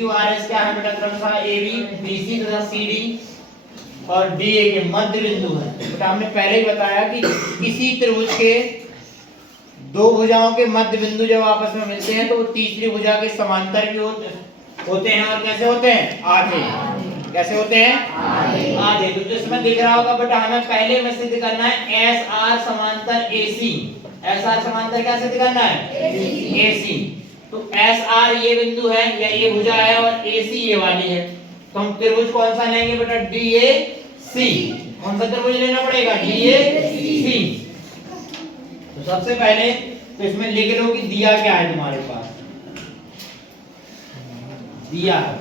Q R S क्या है बेटा क्रमशः ए बी बी सी तथा सी डी और डी ए के मध्य बिंदु है। बेटा हमने पहले ही बताया कि किसी त्रिभुज के दो भुजाओं के मध्य बिंदु जब आपस में मिलते हैं तो वो तीसरी भुजा के समांतर भी होते हैं और कैसे होते हैं आधे। कैसे होते हैं आधे। तो जिसमें दिख रहा होगा बेटा हमें पहले में सिद्ध करना है एस आर समांतर ए सी। एस आर समांतर क्या सिद्ध करना है ए सी। तो एस आर ये बिंदु है या ये भुजा है और ए सी ये वाली है। तो हम त्रिभुज कौन सा लेंगे बेटा डी ए सी। कौन सा त्रिभुज लेना पड़ेगा डी ए सी। तो सबसे पहले तो इसमें लिख लो कि दिया क्या है तुम्हारे पास। दिया है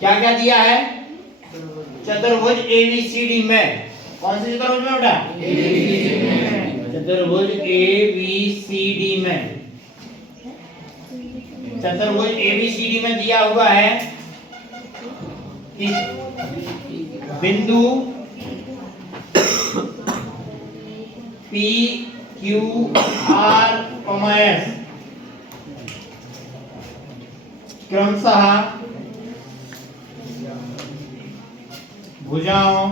क्या क्या दिया है चतुर्भुज एबीसीडी में। कौन से चतुर्भुज में बेटा चतुर्भुज एबीसीडी में। चतुर्भुज एबीसीडी में दिया हुआ है कि बिंदु P Q R, S क्रमशः भुजाओं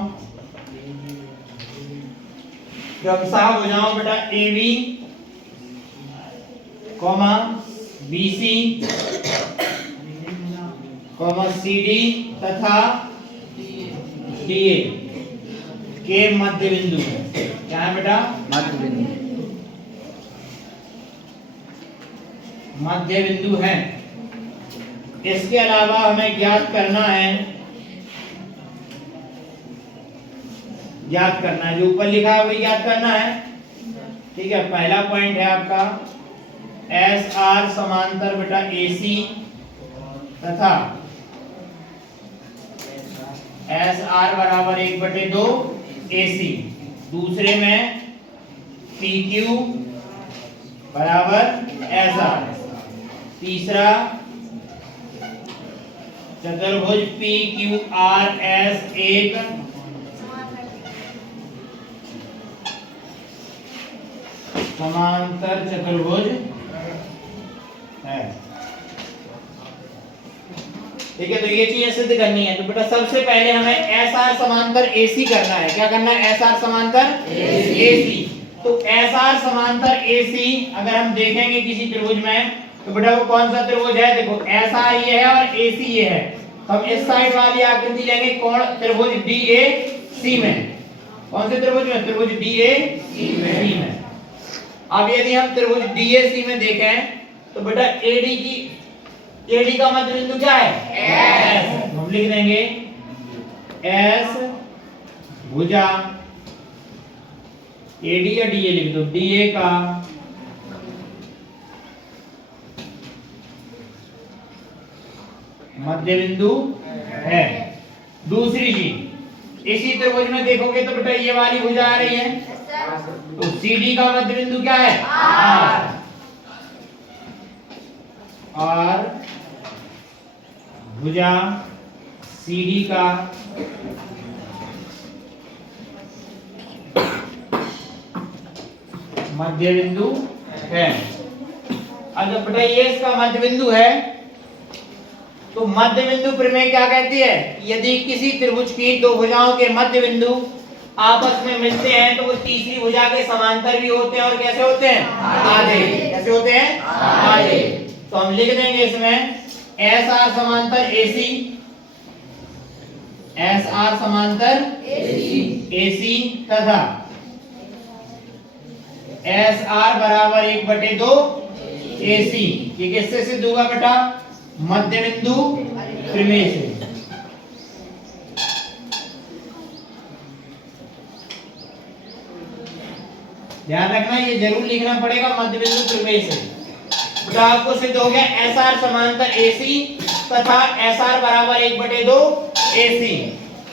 बेटा AB, BC, CD तथा DA के मध्य बिंदु। क्या है बेटा मध्य बिंदु है। इसके अलावा हमें ज्ञात करना है जो ऊपर लिखा है वही ज्ञात करना है। ठीक है पहला पॉइंट है आपका एस आर समांतर बेटा ए सी तथा एस आर बराबर 1/2 ए सी। दूसरे में पी क्यू बराबर एस आर। तीसरा चतुर्भुज पी क्यू आर एस एक समांतर चतुर्भुज है। ठीक है तो ये चीज सिद्ध करनी है। तो बेटा सबसे पहले हमें एस आर समांतर एसी करना है। क्या करना है एस आर समांतर एसी। तो एस आर समांतर एसी अगर हम देखेंगे किसी त्रिभुज में तो बेटा वो कौन सा त्रिभुज है। देखो एस आर ये है और एसी ये है। तो हम इस साइड वाली आकृति लेंगे कौन त्रिभुज डी ए सी में। कौन से त्रिभुज में त्रिभुज डी ए सी में। अब यदि हम त्रिभुज डी ए सी में देखें तो बेटा एडी का मध्य बिंदु क्या है एस। हम लिख देंगे एस भुजा एडी या डीए लिख दो डीए का मध्य बिंदु है। दूसरी चीज इसी त्रिभुज में देखोगे तो बेटा ये वाली भुजा आ रही है तो CD का मध्य बिंदु क्या है R। भुजा CD का मध्य बिंदु है। अगर बेटा ये इसका मध्य बिंदु है तो मध्य बिंदु प्रमेय क्या कहती है यदि किसी त्रिभुज की दो भुजाओं के मध्य बिंदु आपस में मिलते हैं तो वो तीसरी भुजा के समांतर भी होते हैं और कैसे होते हैं आधे। कैसे होते हैं आधे। तो हम लिख देंगे इसमें एस आर समांतर एसी। एस आर समांतर एसी तथा एस आर बराबर 1/2 एसी। ये किससे सिद्ध हुआ बेटा मध्य बिंदु प्रमेय से। ध्यान रखना ये जरूर लिखना पड़ेगा मध्य बिंदु प्रमेय से। तो आपको सिद्ध हो गया एस आर समांतर एसी तथा एस आर बराबर 1/2 एसी।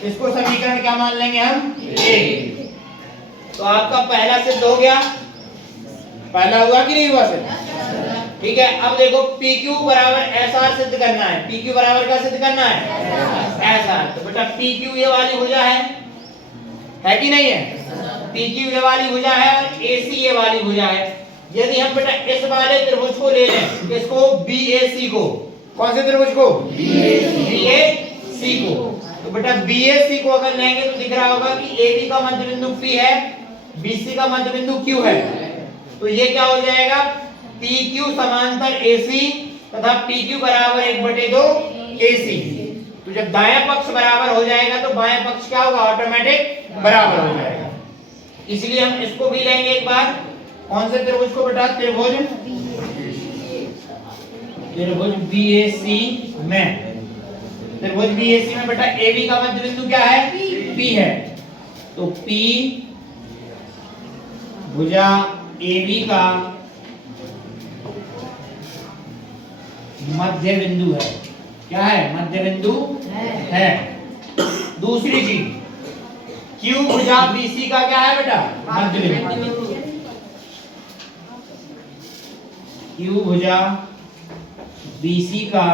इसको समीकरण क्या मान लेंगे हम ए। तो आपका पहला सिद्ध हो गया। पहला हुआ कि नहीं हुआ सिद्ध। ठीक है अब देखो PQ बराबर SR सिद्ध करना है। PQ बराबर क्या सिद्ध करना है SR। तो बेटा PQ ये वाली भुजा है कि नहीं है। PQ ये वाली भुजा है और AC ये वाली भुजा है। यदि हम बेटा इस वाले त्रिभुज को ले लें इसको BAC को कौन से त्रिभुज को? BAC को। तो बेटा BAC को अगर लेंगे तो दिख रहा होगा कि AB का मध्य बिंदु P है, BC का मध्य बिंदु Q है। तो ये क्या हो जाएगा? PQ समांतर AC तथा PQ बराबर 1/2 AC। तो जब दायां पक्ष बराबर हो जाएगा तो बायां पक्ष क्या होगा? ऑटोमेटिक बराबर हो जाएगा। इसलिए हम इसको भी लेंगे एक बार। कौन से त्रिभुज को बेटा? त्रिभुज BAC में। त्रिभुज BAC में बेटा AB का मध्य बिंदु क्या है? P है। तो P भुजा AB का मध्य बिंदु है। क्या है? मध्य बिंदु है। दूसरी चीज Q भुजा BC का क्या है बेटा? मध्य बिंदु। Q भुजा BC का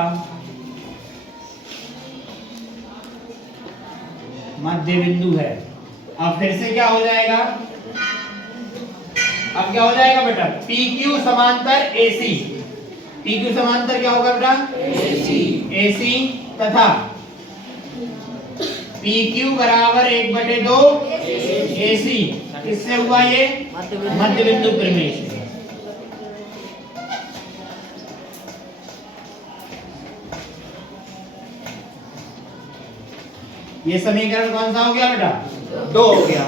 मध्य बिंदु है। अब फिर से क्या हो जाएगा? अब क्या हो जाएगा बेटा? PQ समांतर AC। PQ समांतर क्या होगा बेटा? AC तथा PQ बराबर 1/2 AC। किससे हुआ ये? मध्य बिंदु प्रमेय से। ये समीकरण कौन सा हो गया बेटा? 2 हो गया।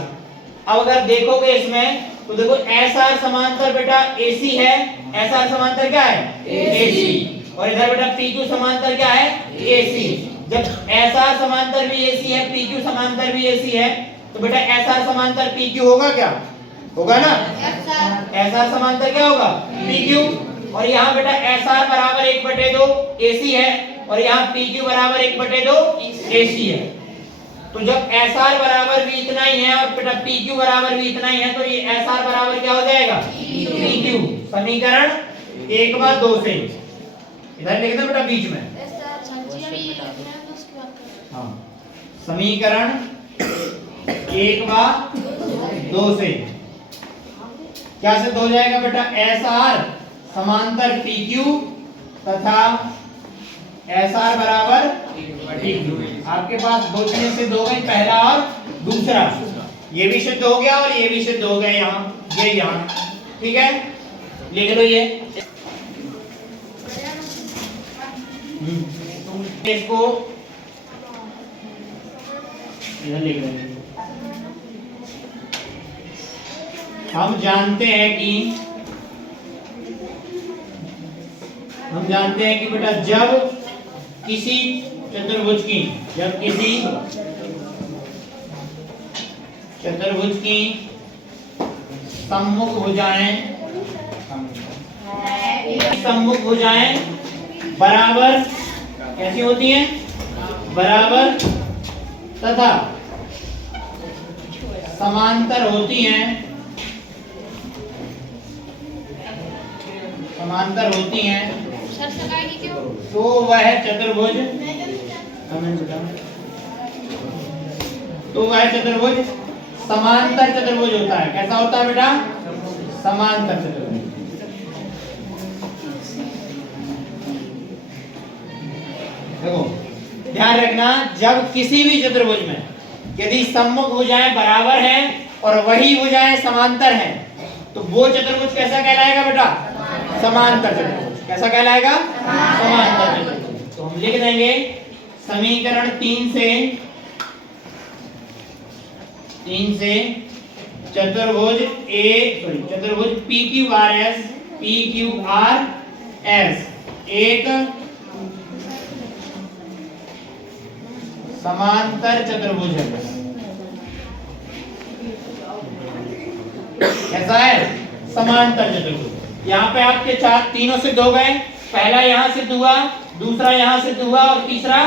अब अगर देखोगे इसमें तो देखो SR समांतर बेटा AC है। SR समांतर क्या है? AC। और इधर बेटा PQ समांतर क्या है? AC। जब SR समांतर भी AC है, PQ समांतर भी AC है, तो बेटा SR समांतर PQ होगा क्या? होगा ना? SR समांतर क्या होगा? PQ। और यहाँ बेटा SR बराबर 1/2 AC है और यहाँ PQ बराबर 1/2 AC है। तो जब SR बराबर भी इतना ही है और बेटा PQ बराबर भी इतना ही है तो ये SR बराबर क्या हो जाएगा? PQ। समीकरण 1/2 से इधर लिख दे बेटा बीच में। हाँ, समीकरण 1/2 से क्या सिद्ध हो जाएगा बेटा? SR समांतर PQ तथा SR बराबर PQ। आपके पास दो चीजें सिद्ध हो गई, पहला और दूसरा। ये भी सिद्ध हो गया और ये भी सिद्ध हो गया। यहाँ ये यहाँ ठीक है, लिख लो ये। इसको इधर लिख लेंगे। हम जानते हैं कि बेटा जब किसी चतुर्भुज की सम्मुख भुजाएं बराबर कैसी होती हैं? बराबर तथा समांतर होती हैं। तो वह चतुर्भुज समांतर चतुर्भुज होता है। कैसा होता है बेटा? समांतर चतुर्भुज। देखो ध्यान रखना, जब किसी भी चतुर्भुज में यदि सम्मुख भुजाएं बराबर हैं और वही भुजाएं समांतर हैं तो वो चतुर्भुज कैसा कहलाएगा बेटा? समांतर चतुर्भुज। कैसा कहलाएगा? समांतर चतुर्भुज। तो हम लिख देंगे समीकरण 3 से चतुर्भुज PQRS एक समांतर चतुर्भुज है। कैसा है? समांतर चतुर्भुज। यहाँ पे आपके तीनों सिद्ध हो गए। पहला यहाँ सिद्ध हुआ, दूसरा यहाँ सिद्ध हुआ और तीसरा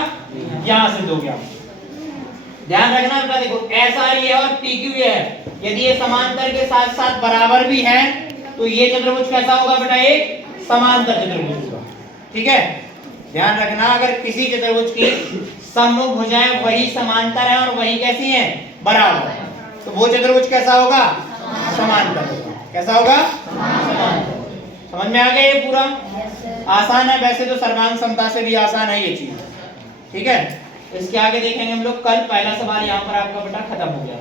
यहाँ सिद्ध हो गया। ध्यान रखना बेटा, देखो SR ये और PQ ये है। यदि ये समांतर के साथ साथ बराबर भी है तो ये चतुर्भुज कैसा होगा बेटा? एक समांतर चतुर्भुज होगा। ठीक है, ध्यान रखना, अगर किसी चतुर्भुज की सम्मुख भुजाएं वही समांतर है और वही कैसी हैं? बराबर, तो वो चतुर्भुज कैसा होगा? समांतर होगा। कैसा होगा? समांतर। समझ में आ गया ये पूरा? आसान है, वैसे तो सर्वांग समता से भी आसान है ये चीज, ठीक है। इसके आगे देखेंगे हम लोग कल। पहला सवाल यहाँ पर आपका बेटा खत्म हो गया।